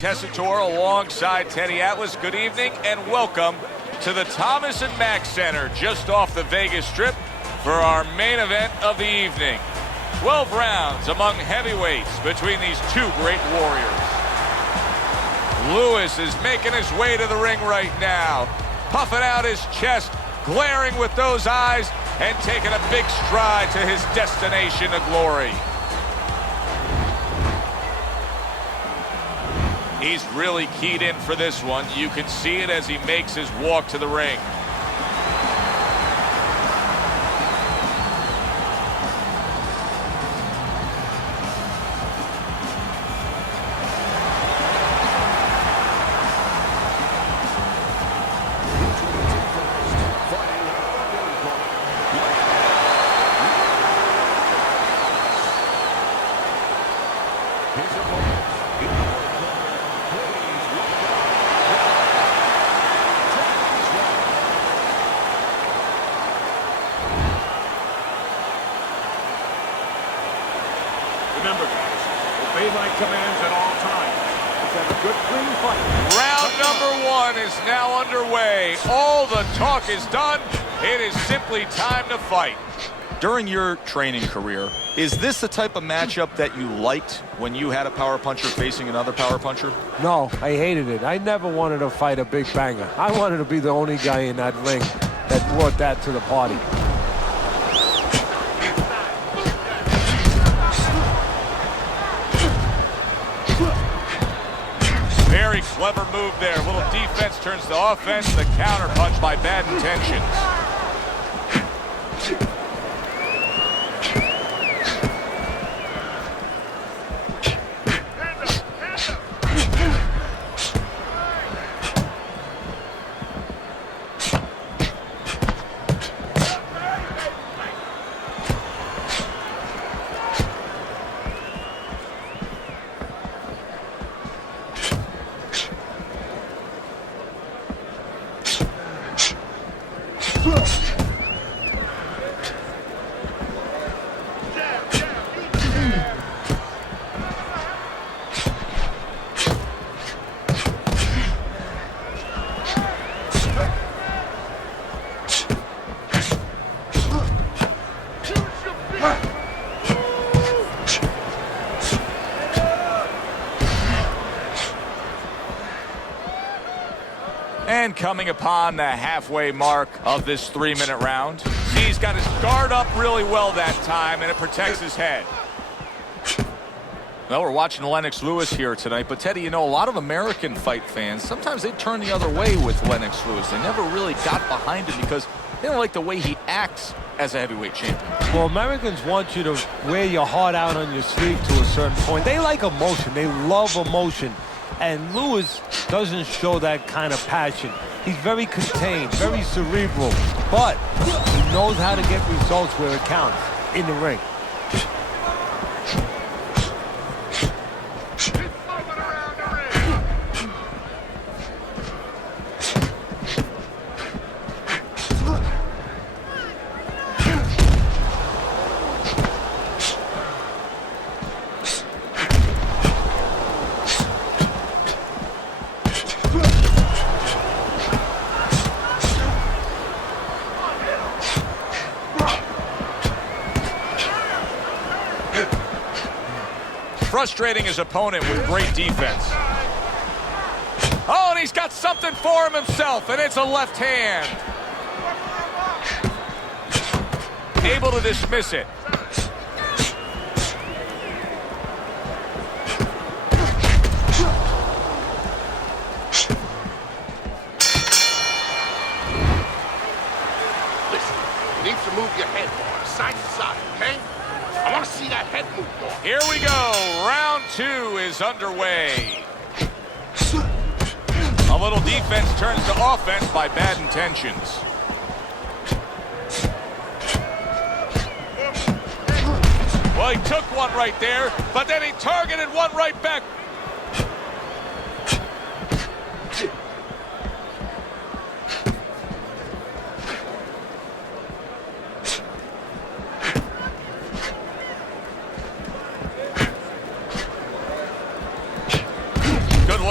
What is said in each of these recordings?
Tessitore alongside Teddy Atlas. Good evening and welcome to the Thomas and Mack Center just off the Vegas Strip for our main event of the evening. 12 rounds among heavyweights between these two great warriors. Lewis is making his way to the ring right now, puffing out his chest, glaring with those eyes, and taking a big stride to his destination of glory. He's really keyed in for this one. You can see it as he makes his walk to the ring. Remember, guys, obey my commands at all times. Let's have a good, clean fight. Round number one is now underway. All the talk is done. It is simply time to fight. During your training career, is this the type of matchup that you liked when you had a power puncher facing another power puncher? No, I hated it. I never wanted to fight a big banger. I wanted to be the only guy in that ring that brought that to the party. Very clever move there. A little defense turns to offense. The counter punch by Bad Intentions. And coming upon the halfway mark of this 3-minute round. See, he's got his guard up really well that time, and it protects his head. Well, we're watching Lennox Lewis here tonight, but Teddy, you know, a lot of American fight fans, sometimes they turn the other way with Lennox Lewis. They never really got behind him because they don't like the way he acts as a heavyweight champion. Well, Americans want you to wear your heart out on your sleeve to a certain point. They like emotion. They love emotion. And Lewis doesn't show that kind of passion. He's very contained, very cerebral, but he knows how to get results where it counts, in the ring. Frustrating his opponent with great defense. Oh, and he's got something for him himself, and it's a left hand. Able to dismiss it. Listen, you need to move your head more, side to side, okay? I want to see that head move more. Here we go. Round two is underway. A little defense turns to offense by Bad Intentions. Well, he took one right there, but then he targeted one right back.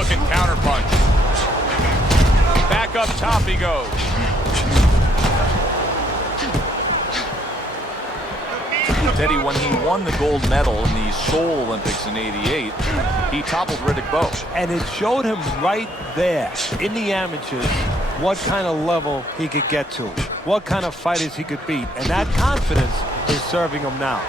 looking counterpunch. Back up top he goes. Teddy, when he won the gold medal in the Seoul Olympics in '88, he toppled Riddick Bowe. And it showed him right there in the amateurs what kind of level he could get to, what kind of fighters he could beat. And that confidence is serving him now.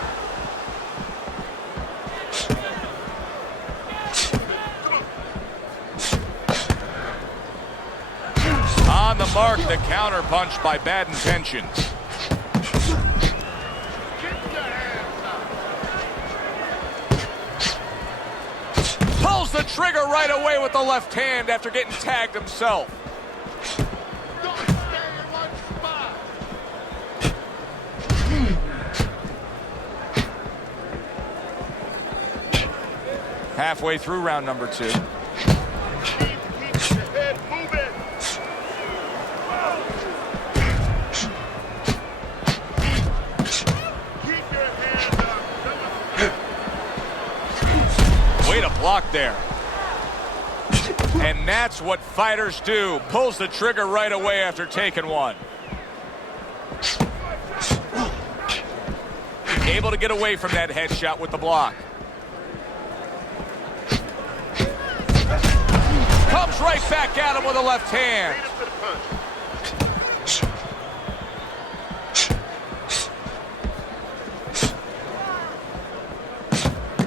On the mark, the counterpunch by Bad Intentions. Pulls the trigger right away with the left hand after getting tagged himself. Don't stay in one spot. Halfway through round number 2. You need to keep your head moving. Keep your hands up. Way to block there. And that's what fighters do. Pulls the trigger right away after taking one. Able to get away from that headshot with the block. Comes right back at him with a left hand. Lead him to the punch.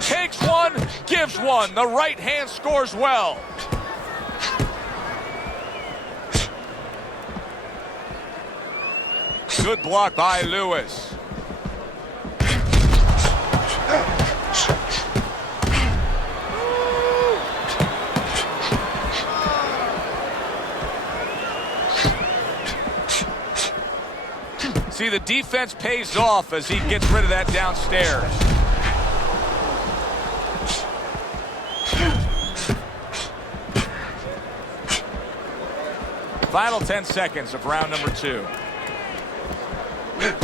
Takes one, gives one. The right hand scores well. Good block by Lewis. See, the defense pays off as he gets rid of that downstairs. Final 10 seconds of round number 2. Listen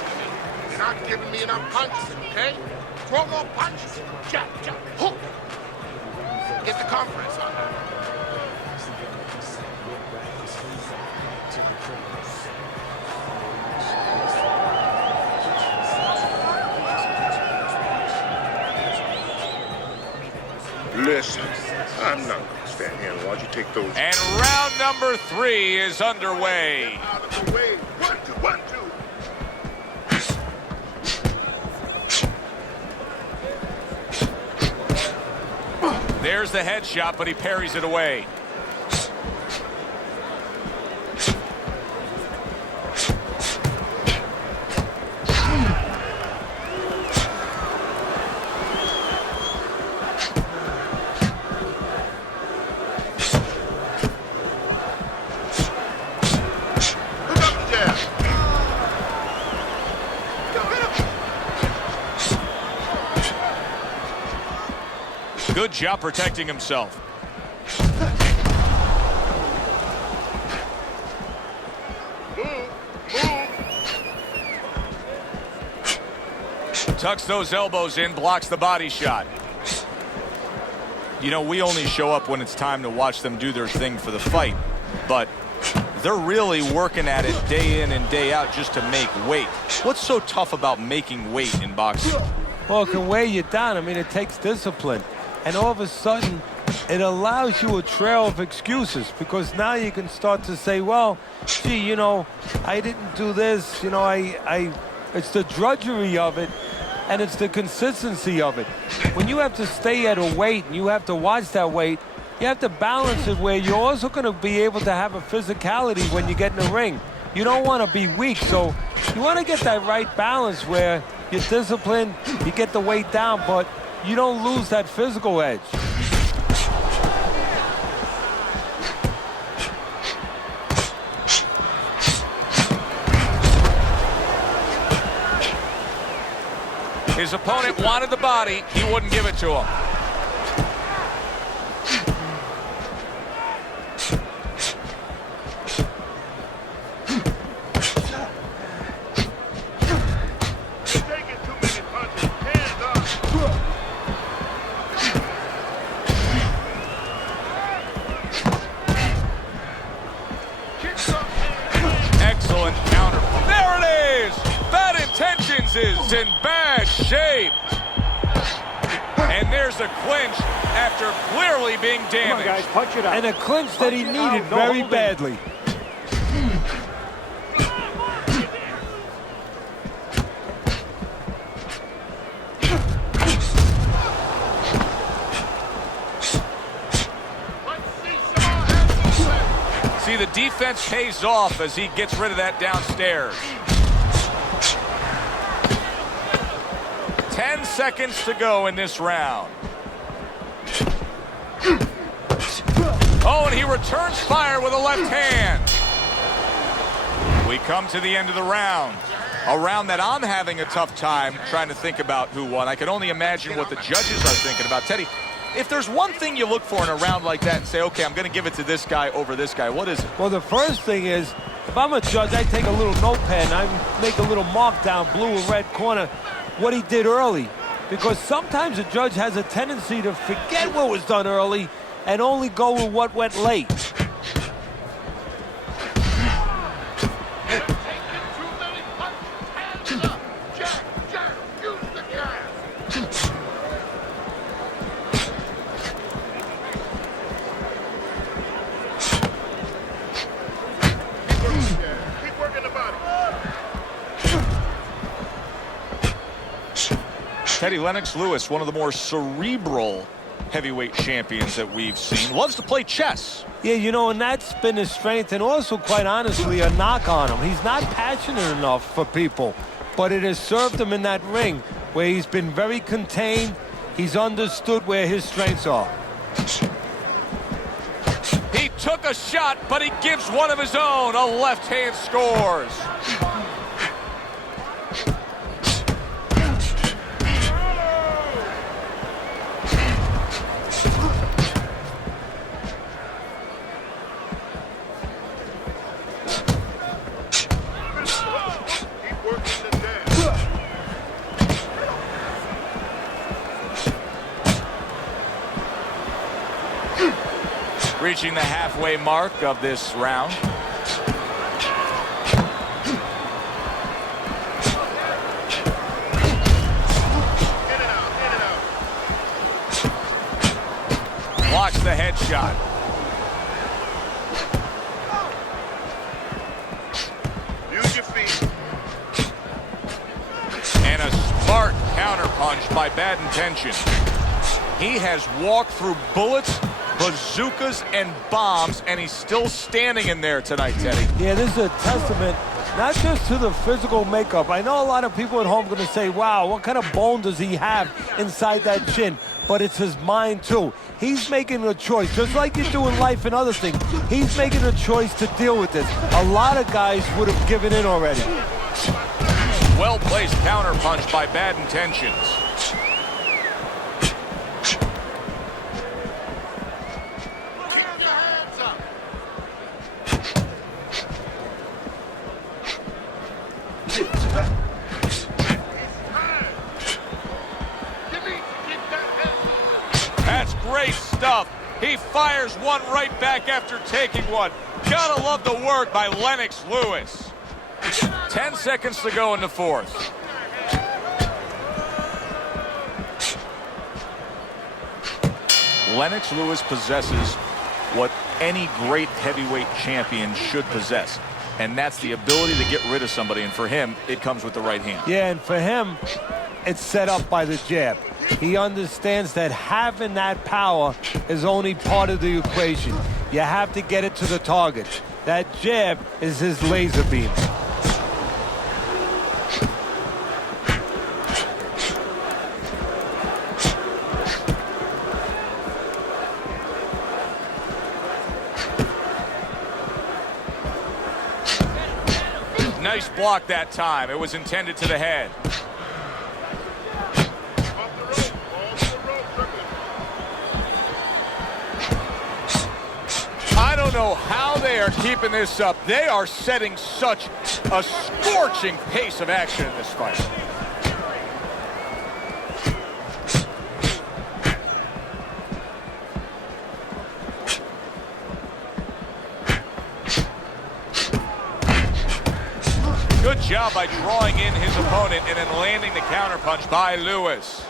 to me. You're not giving me enough punches, okay? Throw more punches. Jab, jab, hook. Get the confidence on. Listen, I'm not going to stand here and watch you take those And round number 3 is underway. out of the way. 1, 2, 1, 2. There's the headshot, but he parries it away. Look up the jab. Good job protecting himself. Tucks those elbows in, blocks the body shot. You know, we only show up when it's time to watch them do their thing for the fight, but they're really working at it day in and day out just to make weight. What's so tough about making weight in boxing? Well, it can weigh you down. I mean, it takes discipline. And all of a sudden, it allows you a trail of excuses because now you can start to say, well, gee, you know, I didn't do this. You know, it's the drudgery of it, and it's the consistency of it. When you have to stay at a weight and you have to watch that weight, you have to balance it where you're also going to be able to have a physicality when you get in the ring. You don't want to be weak, so you want to get that right balance where you're disciplined, you get the weight down, but you don't lose that physical edge. His opponent wanted the body, he wouldn't give it to him. Tensions is in bad shape. And there's a clinch after clearly being damaged. Come on, guys, punch it out. And a clinch that he needed very badly. See, the defense pays off as he gets rid of that downstairs. 10 seconds to go in this round. Oh, and he returns fire with a left hand. We come to the end of the round. A round that I'm having a tough time trying to think about who won. I can only imagine what the judges are thinking about. Teddy, if there's one thing you look for in a round like that and say, okay, I'm going to give it to this guy over this guy, what is it? Well, the first thing is, if I'm a judge, I take a little notepad and I make a little mark down, blue and red corner, what he did early. Because sometimes a judge has a tendency to forget what was done early and only go with what went late. Teddy, Lennox Lewis, one of the more cerebral heavyweight champions that we've seen, loves to play chess. Yeah, you know, and that's been his strength, and also, quite honestly, a knock on him. He's not passionate enough for people, but it has served him in that ring where he's been very contained. He's understood where his strengths are. He took a shot, but he gives one of his own. A left hand scores. Reaching the halfway mark of this round. Blocks the headshot. Use your feet. And a smart counterpunch by Bad Intention. He has walked through bullets, bazookas, and bombs, and he's still standing in there tonight, Teddy. Yeah, this is a testament not just to the physical makeup. I know a lot of people at home are going to say, wow, what kind of bone does he have inside that chin? But it's his mind, too. He's making a choice, just like you do in life and other things. He's making a choice to deal with this. A lot of guys would have given in already. Well-placed counterpunch by Bad Intentions. That's great stuff. He fires one right back after taking one. Gotta love the work by Lennox Lewis. 10 seconds to go in the fourth. Lennox Lewis possesses what any great heavyweight champion should possess, and that's the ability to get rid of somebody, and for him, it comes with the right hand. Yeah, and for him, it's set up by the jab. He understands that having that power is only part of the equation. You have to get it to the target. That jab is his laser beam. Nice block that time. It was intended to the head. I don't know how they are keeping this up. They are setting such a scorching pace of action in this fight. Good job by drawing in his opponent and then landing the counterpunch by Lewis.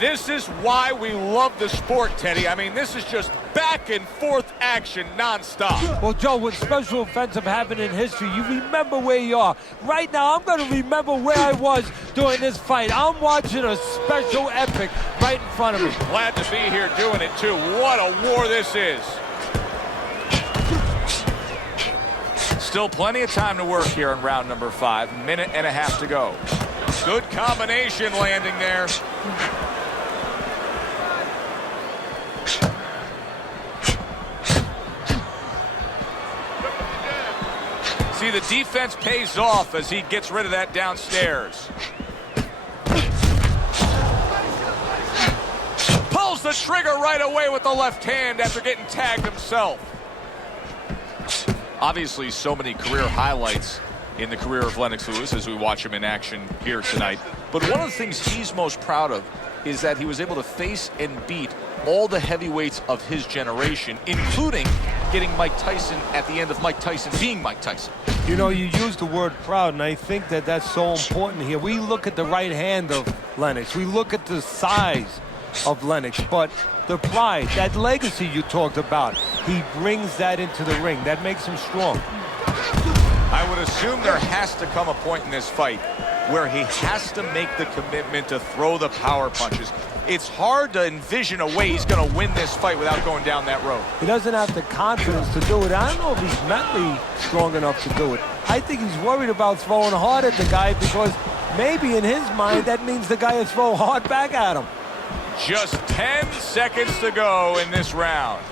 This is why we love the sport, Teddy. I mean, this is just back and forth action nonstop. Well, Joe, when special events have happened in history, you remember where you are. Right now, I'm going to remember where I was during this fight. I'm watching a special epic right in front of me. Glad to be here doing it, too. What a war this is. Still plenty of time to work here in round number 5. Minute and a half to go. Good combination landing there. See, the defense pays off as he gets rid of that downstairs. Pulls the trigger right away with the left hand after getting tagged himself. Obviously, so many career highlights in the career of Lennox Lewis as we watch him in action here tonight. But one of the things he's most proud of is that he was able to face and beat all the heavyweights of his generation, including getting Mike Tyson at the end of Mike Tyson being Mike Tyson. You know, you use the word proud, and I think that that's so important here. We look at the right hand of Lennox. We look at the size of Lennox, but the pride, that legacy you talked about, he brings that into the ring. That makes him strong. I would assume there has to come a point in this fight where he has to make the commitment to throw the power punches. It's hard to envision a way he's going to win this fight without going down that road. He doesn't have the confidence to do it. I don't know if he's mentally strong enough to do it. I think he's worried about throwing hard at the guy because maybe in his mind that means the guy will throw hard back at him. Just 10 seconds to go in this round.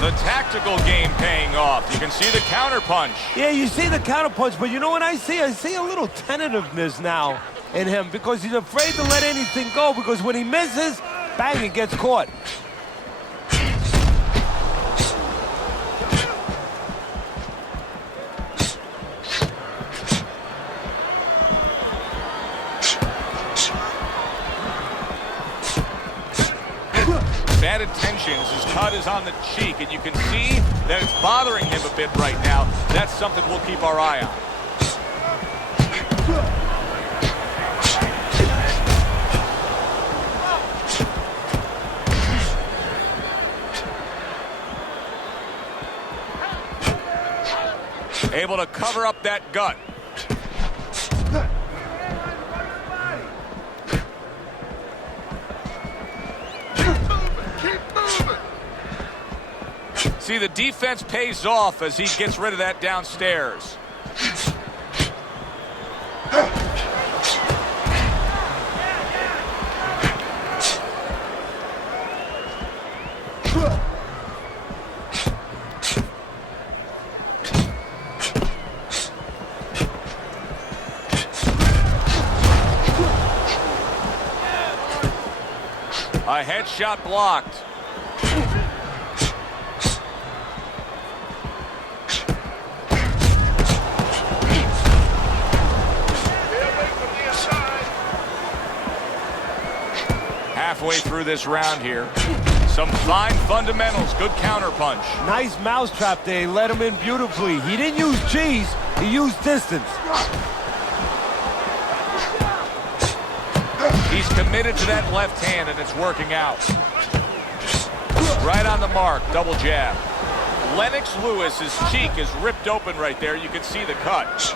The tactical game paying off. You can see the counter punch. Yeah, you see the counter punch, but you know what I see? I see a little tentativeness now in him because he's afraid to let anything go because when he misses, bang, it gets caught. Bad intentions. His cut is on the cheek, and you can see that it's bothering him a bit right now. That's something we'll keep our eye on. Able to cover up that gut. See, the defense pays off as he gets rid of that downstairs. A headshot blocked. Halfway through this round here. Some fine fundamentals. Good counter punch. Nice mousetrap there. He let him in beautifully. He didn't use G's. He used distance. He's committed to that left hand, and it's working out. Right on the mark. Double jab. Lennox Lewis's cheek is ripped open right there. You can see the cut.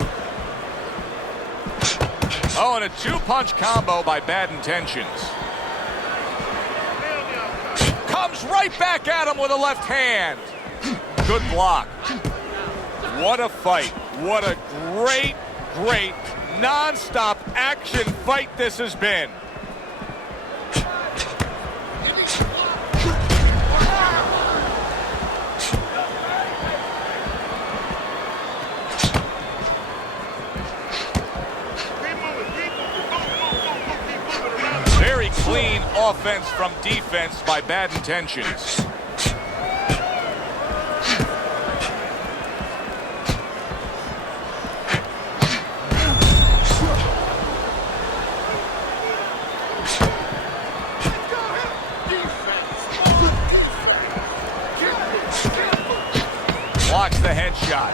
Oh, and a two-punch combo by Bad Intentions. Comes right back at him with a left hand. Good block. What a fight. What a great, great, non-stop action fight this has been. Very clean offense from defense by Bad Intentions. Blocks the headshot.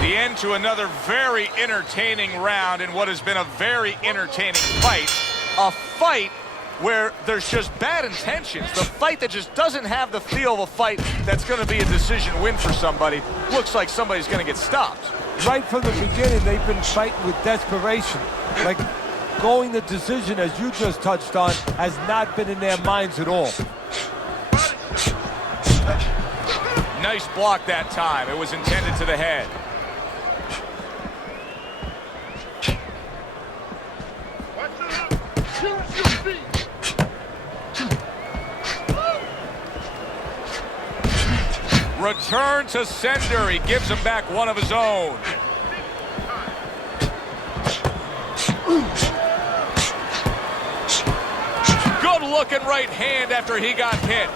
The end to another very entertaining round in what has been a very entertaining fight. A fight where there's just bad intentions. The fight that just doesn't have the feel of a fight that's going to be a decision win for somebody. Looks like somebody's going to get stopped. Right from the beginning, they've been fighting with desperation. Like going the decision, as you just touched on, has not been in their minds at all. Nice block that time. It was intended to the head. Return to sender. He gives him back one of his own. Good looking right hand after he got hit.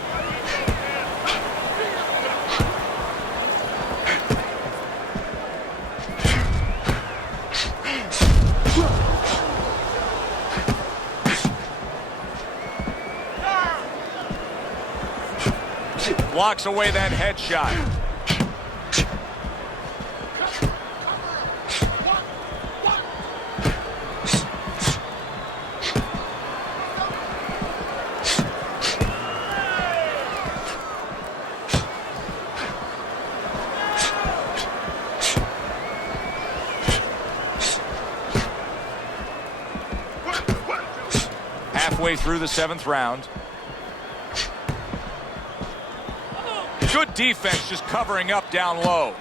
Blocks away that headshot. Halfway through the 7th round. Good defense, just covering up down low.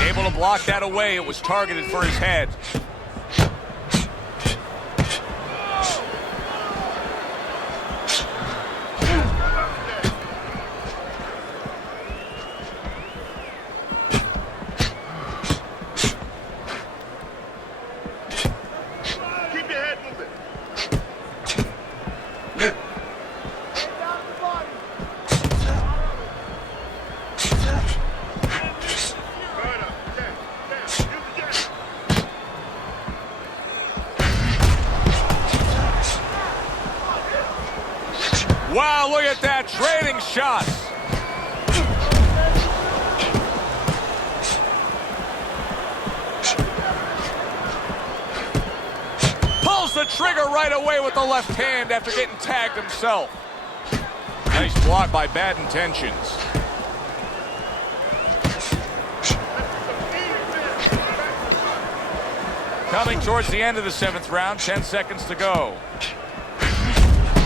Able to block that away. It was targeted for his head. Wow, look at that, trading shots. Pulls the trigger right away with the left hand after getting tagged himself. Nice block by Bad Intentions. Coming towards the end of the 7th round, 10 seconds to go.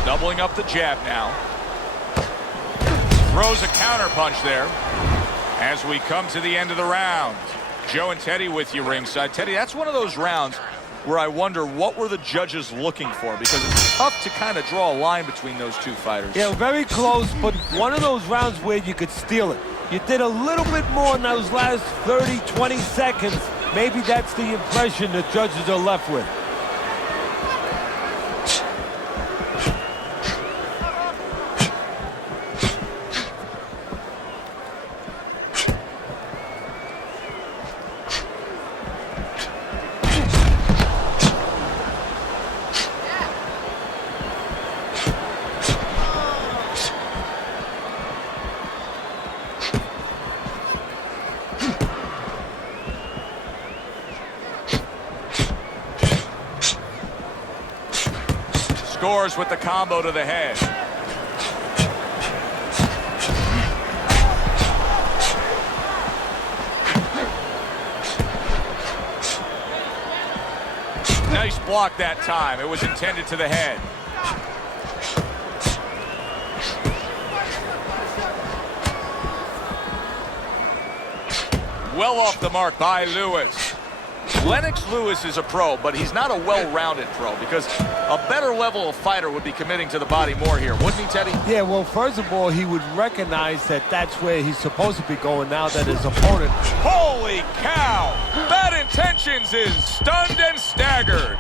Doubling up the jab now. Throws a counter punch there as we come to the end of the round. Joe and Teddy with you ringside. Teddy, that's one of those rounds where I wonder what were the judges looking for, because it's tough to kind of draw a line between those two fighters. Yeah, very close, but one of those rounds where you could steal it. You did a little bit more in those last 30, 20 seconds. Maybe that's the impression the judges are left with. Scores with the combo to the head. Nice block that time. It was intended to the head. Well off the mark by Lewis. Lennox Lewis is a pro, but he's not a well-rounded pro, because a better level of fighter would be committing to the body more here, wouldn't he, Teddy? Yeah, well, first of all, he would recognize that that's where he's supposed to be going now that his opponent... Holy cow! Bad Intentions is stunned and staggered.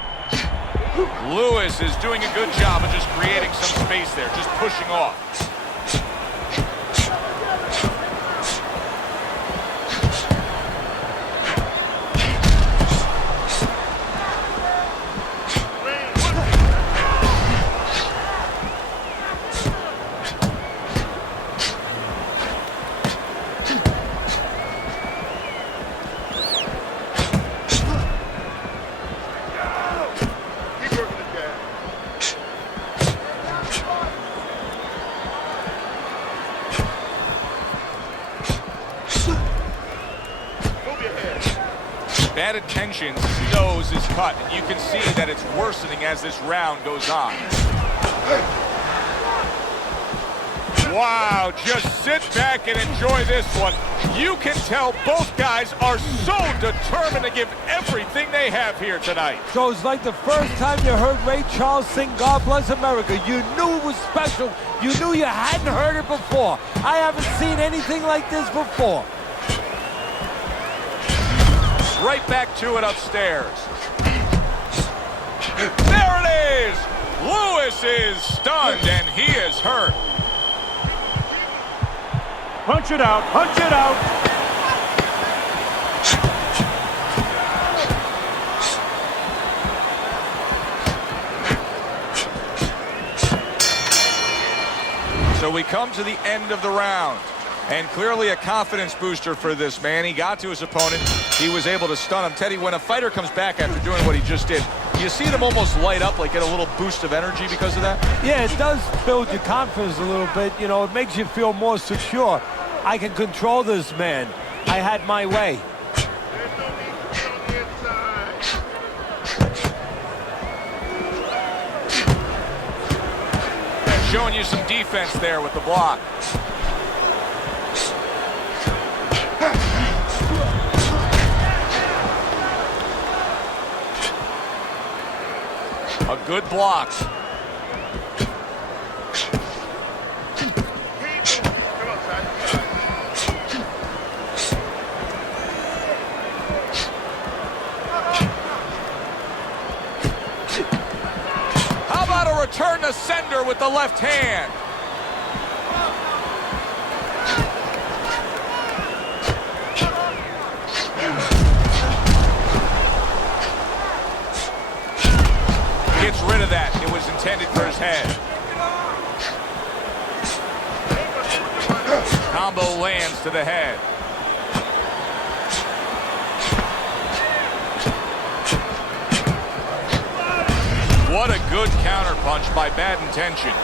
Lewis is doing a good job of just creating some space there, just pushing off. Bad intentions, nose is cut, and you can see that it's worsening as this round goes on. Wow, just sit back and enjoy this one. You can tell both guys are so determined to give everything they have here tonight. So it's like the first time you heard Ray Charles sing God Bless America. You knew it was special. You knew you hadn't heard it before. I haven't seen anything like this before. Right back to it upstairs. There it is! Lewis is stunned and he is hurt. Punch it out, punch it out. So we come to the end of the round. And clearly a confidence booster for this man. He got to his opponent. He was able to stun him. Teddy, when a fighter comes back after doing what he just did, you see them almost light up, like get a little boost of energy because of that? Yeah, it does build your confidence a little bit. You know, it makes you feel more secure. I can control this man. I had my way. Showing you some defense there with the block. A good block. How about a return to sender with the left hand? Gets rid of that. It was intended for his head. Combo lands to the head. What a good counterpunch by Bad Intentions.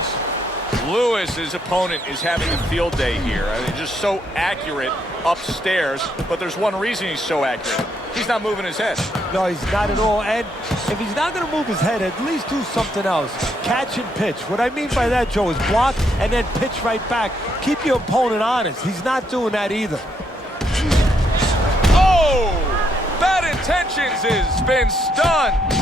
Lewis's opponent is having a field day here. I mean, just so accurate upstairs, but there's one reason he's so accurate. He's not moving his head. No, he's not at all. And if he's not going to move his head, at least do something else. Catch and pitch. What I mean by that, Joe, is block and then pitch right back. Keep your opponent honest. He's not doing that either. Oh! Bad Intentions has been stunned.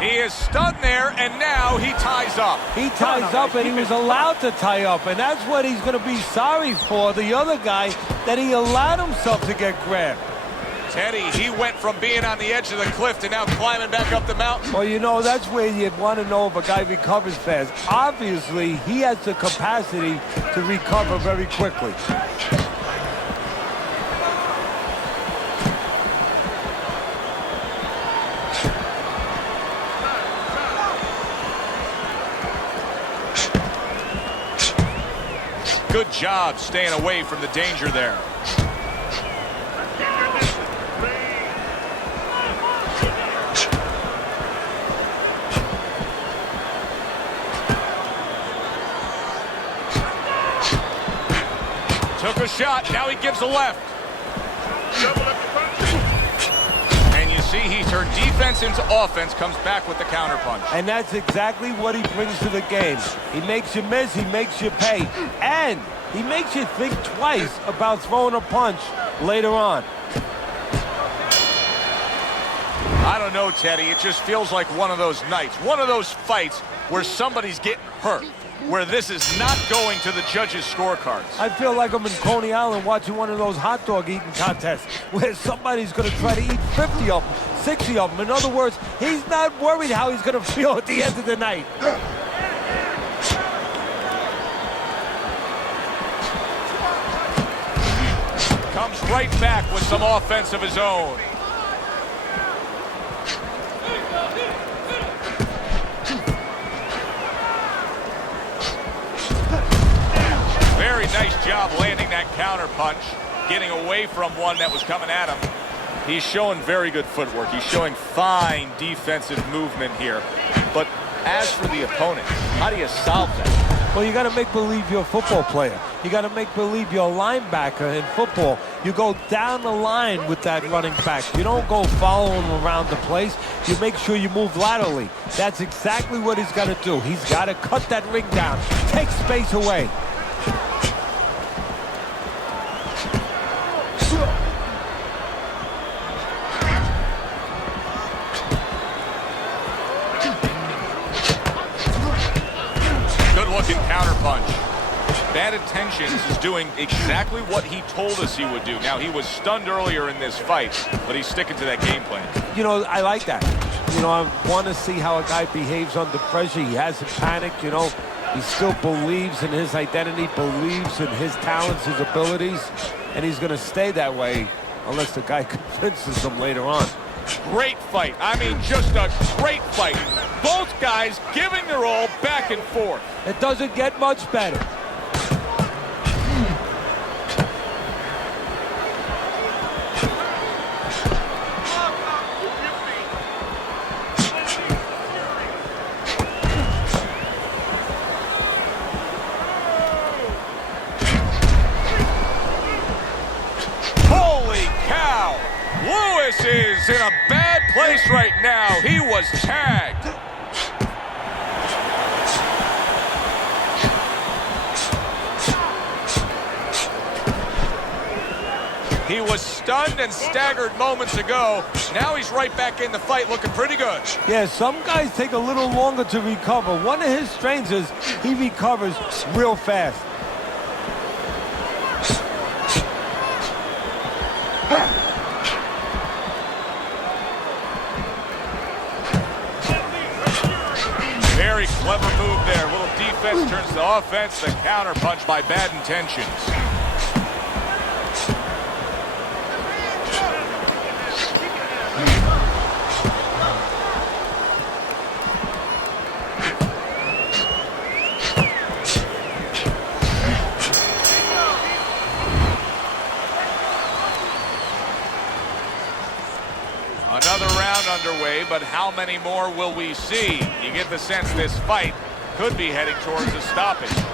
He is stunned there, and now he ties up. He ties up, and he was allowed to tie up, and that's what he's going to be sorry for, the other guy, that he allowed himself to get grabbed. Teddy, he went from being on the edge of the cliff to now climbing back up the mountain. Well, you know, that's where you want to know if a guy recovers fast. Obviously, he has the capacity to recover very quickly. Good job staying away from the danger there. Took a shot, now he gives a left. And you see he turned defense into offense, comes back with the counterpunch. And that's exactly what he brings to the game. He makes you miss, he makes you pay. And he makes you think twice about throwing a punch later on. I don't know, Teddy. It just feels like one of those nights, one of those fights where somebody's getting hurt, where this is not going to the judges' scorecards. I feel like I'm in Coney Island watching one of those hot dog eating contests where somebody's going to try to eat 50 of them, 60 of them. In other words, he's not worried how he's going to feel at the end of the night. Comes right back with some offense of his own. Very nice job landing that counter punch, getting away from one that was coming at him. He's showing very good footwork. He's showing fine defensive movement here. But as for the opponent, how do you solve that? Well, you got to make believe you're a football player. You got to make believe you're a linebacker in football. You go down the line with that running back. You don't go following him around the place. You make sure you move laterally. That's exactly what he's got to do. He's got to cut that ring down, take space away. Counterpunch. Bad Intentions is doing exactly what he told us he would do. Now, he was stunned earlier in this fight, but he's sticking to that game plan. You know, I like that. You know, I want to see how a guy behaves under pressure. He hasn't panicked, you know. He still believes in his identity, believes in his talents, his abilities, and he's going to stay that way unless the guy convinces him later on. Great fight. I mean, just a great fight. Both guys giving their all back and forth. It doesn't get much better. Holy cow! Lewis is in a bad place right now. He was tagged. He was stunned and staggered moments ago. Now he's right back in the fight looking pretty good. Yeah, some guys take a little longer to recover. One of his strengths is he recovers real fast. Very clever move there. A little defense turns to offense. The counter punch by Bad Intentions. Another round underway, but how many more will we see? You get the sense this fight could be heading towards a stoppage. Stay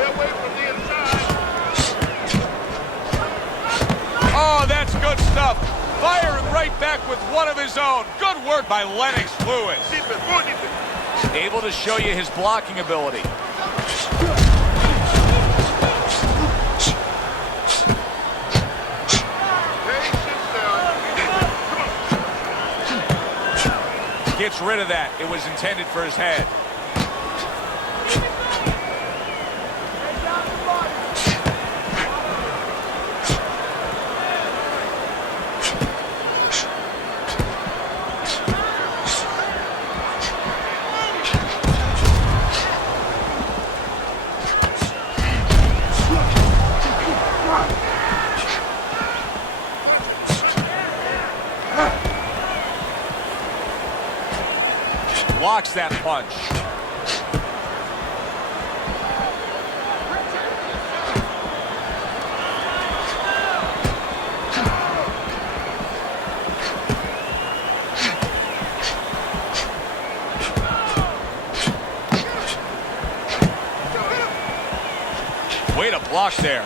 away from the inside. Oh, that's good stuff. Firing right back with one of his own. Good work by Lennox Lewis. Defense, more defense. Able to show you his blocking ability. Gets rid of that. It was intended for his head. Blocks that punch. Way to block there.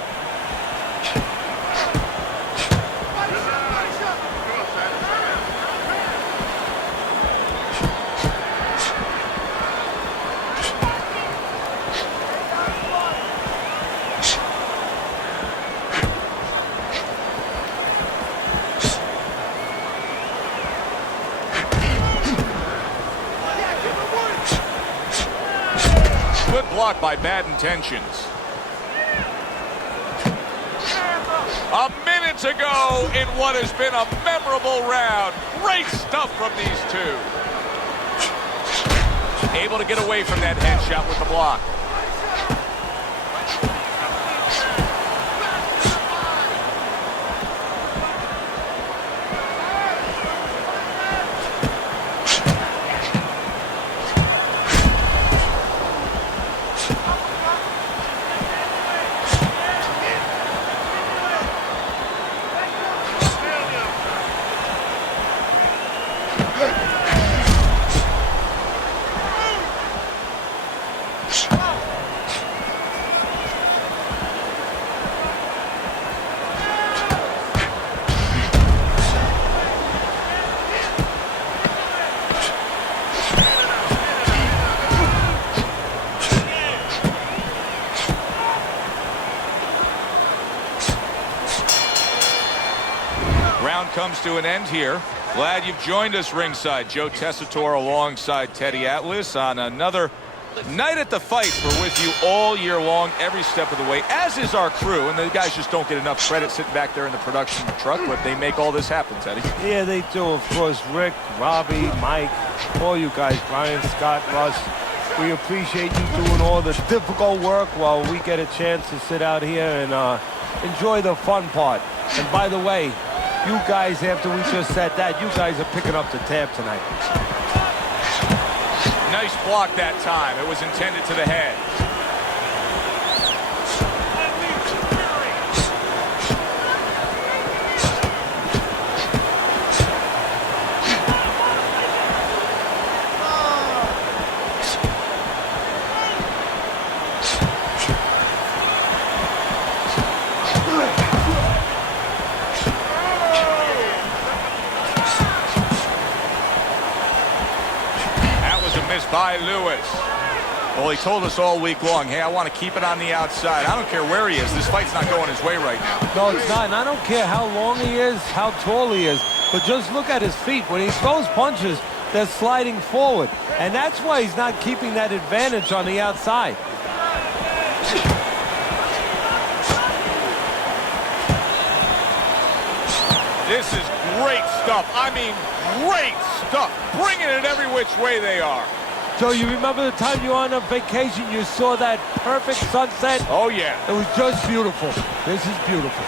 Good block by Bad Intentions. minute to go in what has been a memorable round. Great stuff from these two. Able to get away from that headshot with the block. Round comes to an end here. Glad you've joined us ringside. Joe Tessitore alongside Teddy Atlas on another night at the fights. We're with you all year long, every step of the way, as is our crew. And the guys just don't get enough credit sitting back there in the production truck, but they make all this happen, Teddy. Yeah, they do. Of course, Rick, Robbie, Mike, all you guys, Brian, Scott, Russ. We appreciate you doing all the difficult work while we get a chance to sit out here and enjoy the fun part. And by the way, you guys, after we just said that, you guys are picking up the tab tonight. Nice block that time. It was intended to the head. By Lewis. Well, he told us all week long, hey, I want to keep it on the outside. I don't care where he is. This fight's not going his way right now. No, it's not. And I don't care how long he is, how tall he is. But just look at his feet. When he throws punches, they're sliding forward. And that's why he's not keeping that advantage on the outside. This is great stuff. I mean, great stuff. Bringing it every which way they are. So you remember the time you were on a vacation, you saw that perfect sunset? Oh, yeah. It was just beautiful. This is beautiful.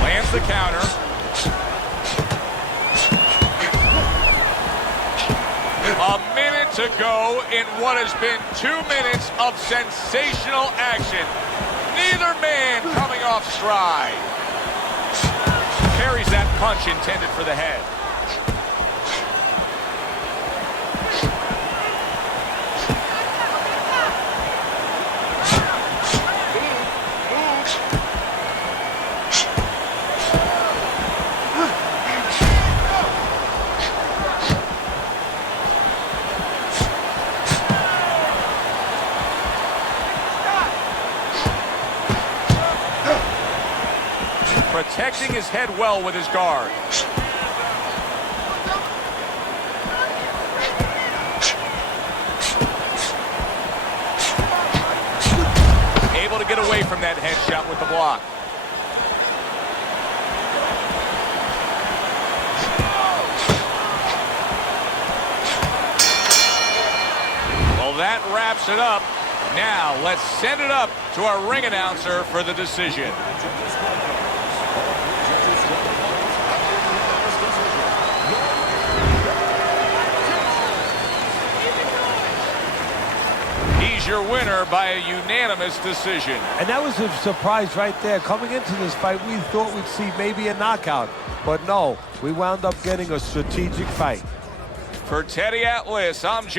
Lands the counter. A minute to go in what has been 2 minutes of sensational action. Neither man coming off stride. Carries that punch intended for the head. Protecting his head well with his guard. Able to get away from that headshot with the block. Well, that wraps it up. Now, let's send it up to our ring announcer for the decision. He's your winner by a unanimous decision. And that was a surprise right there. Coming into this fight, we thought we'd see maybe a knockout. But no, we wound up getting a strategic fight. For Teddy Atlas, I'm Joe.